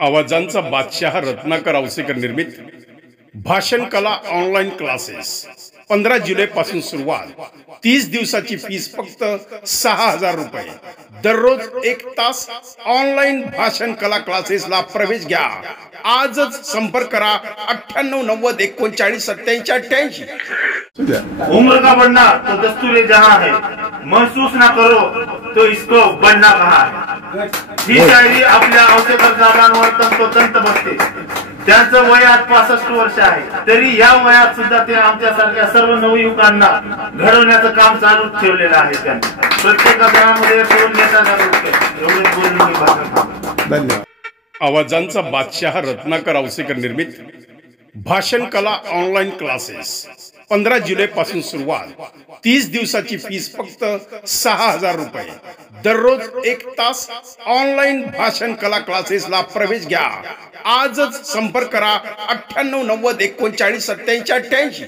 आवाजांचा बादशाह रत्नाकर औसेकर निर्मित भाषण कला ऑनलाईन क्लासेस 15 जुलै पासून सुरुवात। 30 दिवसाची फीस फक्त 6,000 रुपये। दररोज 1 तास ऑनलाईन भाषण कला क्लासेसला प्रवेश घ्या। आजच संपर्क करा 9890 39 87 88। उम्र का बढ़ना तो दस्तूर जहां है, महसूस ना करो तो इसको बनना कहा है। ही शायरी आपल्या औसेकर साहेबांवर तंतोतंत बसते। त्यांचं वय आज 65 वर्ष आहे, तरी या वयात सुद्धा ते आमच्यासारख्या सर्व नवयुवकांना घडवण्याचं काम चालू ठेवलेलं आहे। त्यांनी प्रत्येक घरामध्ये फोन नेता एवढे बोलून मी भाषण धन्यवाद। आवाजांचा बादशाह रत्नाकर औसेकर निर्मित भाषण कला ऑनलाईन क्लासेस 15 जुलै पासून सुरुवात। 30 दिवसाची फीस फक्त 6,000 रुपये। दररोज 1 तास ऑनलाईन भाषण कला क्लासेसला प्रवेश घ्या। आजच संपर्क करा 9890 39 87 88।